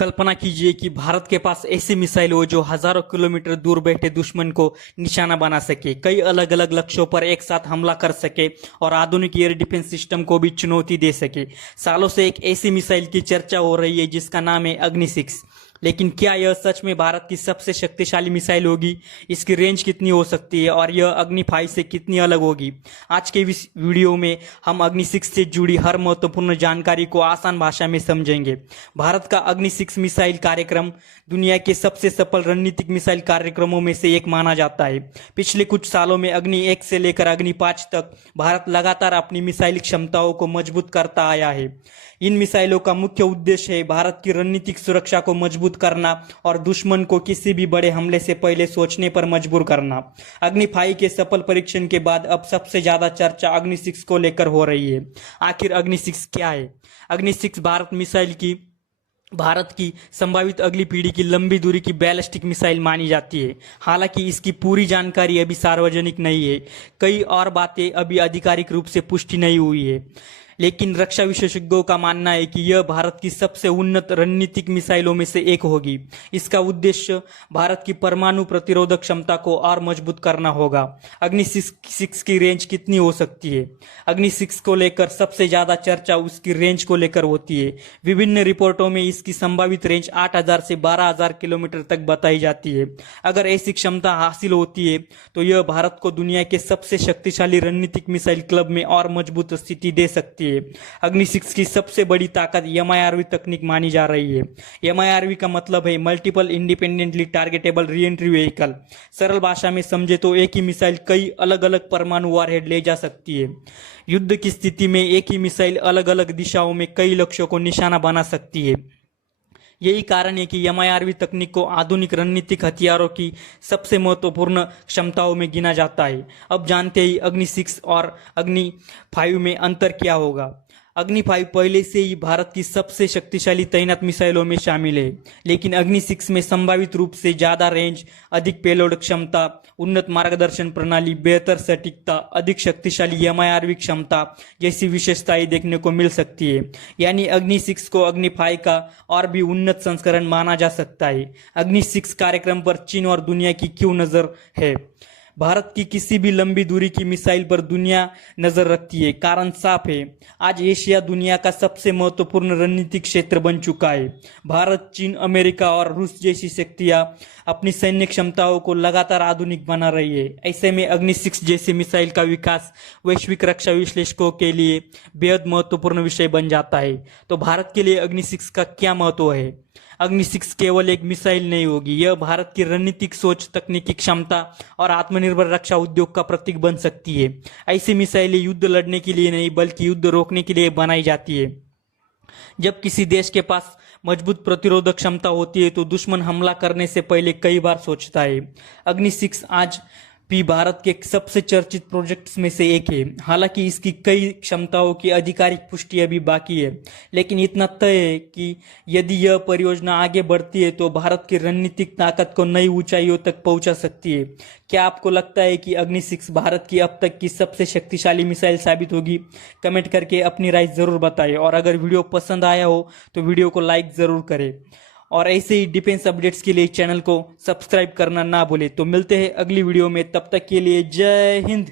कल्पना कीजिए कि भारत के पास ऐसी मिसाइल हो जो हजारों किलोमीटर दूर बैठे दुश्मन को निशाना बना सके, कई अलग अलग लक्ष्यों पर एक साथ हमला कर सके और आधुनिक एयर डिफेंस सिस्टम को भी चुनौती दे सके। सालों से एक ऐसी मिसाइल की चर्चा हो रही है जिसका नाम है अग्नि-6। लेकिन क्या यह सच में भारत की सबसे शक्तिशाली मिसाइल होगी? इसकी रेंज कितनी हो सकती है और यह अग्नि-5 से कितनी अलग होगी? आज के इस वीडियो में हम अग्नि-6 से जुड़ी हर महत्वपूर्ण जानकारी को आसान भाषा में समझेंगे। भारत का अग्नि-6 मिसाइल कार्यक्रम दुनिया के सबसे सफल रणनीतिक मिसाइल कार्यक्रमों में से एक माना जाता है। पिछले कुछ सालों में अग्नि-1 से लेकर अग्नि-5 तक भारत लगातार अपनी मिसाइल क्षमताओं को मजबूत करता आया है। इन मिसाइलों का मुख्य उद्देश्य है भारत की रणनीतिक सुरक्षा को मजबूत करना और दुश्मन को किसी भी बड़े हमले से पहले सोचने पर मजबूर करना। अग्नि-5 के सफल परीक्षण के बाद अब सबसे ज्यादा चर्चा अग्नि-6 को लेकर हो रही है। आखिर अग्नि-6 क्या है? अग्नि-6 भारत की संभावित अगली पीढ़ी की लंबी दूरी की बैलिस्टिक मिसाइल मानी जाती है। हालांकि इसकी पूरी जानकारी अभी सार्वजनिक नहीं है। कई और बातें अभी आधिकारिक रूप से पुष्टि नहीं हुई है, लेकिन रक्षा विशेषज्ञों का मानना है कि यह भारत की सबसे उन्नत रणनीतिक मिसाइलों में से एक होगी। इसका उद्देश्य भारत की परमाणु प्रतिरोधक क्षमता को और मजबूत करना होगा। अग्नि-6 की रेंज कितनी हो सकती है? अग्नि-6 को लेकर सबसे ज्यादा चर्चा उसकी रेंज को लेकर होती है। विभिन्न रिपोर्टों में इसकी संभावित रेंज 8000 से 12000 किलोमीटर तक बताई जाती है। अगर ऐसी क्षमता हासिल होती है तो यह भारत को दुनिया के सबसे शक्तिशाली रणनीतिक मिसाइल क्लब में और मजबूत स्थिति दे सकती है। अग्नि-6 की सबसे बड़ी ताकत MIRV तकनीक मानी जा रही है। MIRV का मतलब है multiple independently targetable re-entry vehicle. सरल भाषा में समझे तो एक ही मिसाइल कई अलग अलग परमाणु वारहेड ले जा सकती है। युद्ध की स्थिति में एक ही मिसाइल अलग अलग दिशाओं में कई लक्ष्यों को निशाना बना सकती है। यही कारण है कि MIRV तकनीक को आधुनिक रणनीतिक हथियारों की सबसे महत्वपूर्ण क्षमताओं में गिना जाता है। अब जानते ही अग्नि-6 और अग्नि-5 में अंतर क्या होगा। अग्नि-5 पहले से ही भारत की सबसे शक्तिशाली तैनात मिसाइलों में शामिल है, लेकिन अग्नि-6 में संभावित रूप से ज्यादा रेंज, अधिक पेलोड क्षमता, उन्नत मार्गदर्शन प्रणाली, बेहतर सटीकता, अधिक शक्तिशाली MIRV क्षमता जैसी विशेषताएं देखने को मिल सकती है। यानी अग्नि-6 को अग्नि-5 का और भी उन्नत संस्करण माना जा सकता है। अग्नि-6 कार्यक्रम पर चीन और दुनिया की क्यों नजर है? भारत की किसी भी लंबी दूरी की मिसाइल पर दुनिया नजर रखती है। कारण साफ है, आज एशिया दुनिया का सबसे महत्वपूर्ण रणनीतिक क्षेत्र बन चुका है। भारत, चीन, अमेरिका और रूस जैसी शक्तियां अपनी सैन्य क्षमताओं को लगातार आधुनिक बना रही है। ऐसे में अग्नि-6 जैसी मिसाइल का विकास वैश्विक रक्षा विश्लेषकों के लिए बेहद महत्वपूर्ण विषय बन जाता है। तो भारत के लिए अग्नि-6 का क्या महत्व है? अग्नि-6 केवल एक मिसाइल नहीं होगी, यह भारत की रणनीतिक सोच, तकनीकी क्षमता और आत्मनिर्भर रक्षा उद्योग का प्रतीक बन सकती है। ऐसी मिसाइलें युद्ध लड़ने के लिए नहीं बल्कि युद्ध रोकने के लिए बनाई जाती है। जब किसी देश के पास मजबूत प्रतिरोधक क्षमता होती है तो दुश्मन हमला करने से पहले कई बार सोचता है। अग्नि-6 आज भी भारत के सबसे चर्चित प्रोजेक्ट्स में से एक है। हालांकि इसकी कई क्षमताओं की आधिकारिक पुष्टि अभी बाकी है, लेकिन इतना तय है कि यदि यह परियोजना आगे बढ़ती है तो भारत की रणनीतिक ताकत को नई ऊंचाइयों तक पहुंचा सकती है। क्या आपको लगता है कि अग्नि-6 भारत की अब तक की सबसे शक्तिशाली मिसाइल साबित होगी? कमेंट करके अपनी राय जरूर बताएं और अगर वीडियो पसंद आया हो तो वीडियो को लाइक जरूर करें और ऐसे ही डिफेंस अपडेट्स के लिए चैनल को सब्सक्राइब करना ना भूलें। तो मिलते हैं अगली वीडियो में, तब तक के लिए जय हिंद।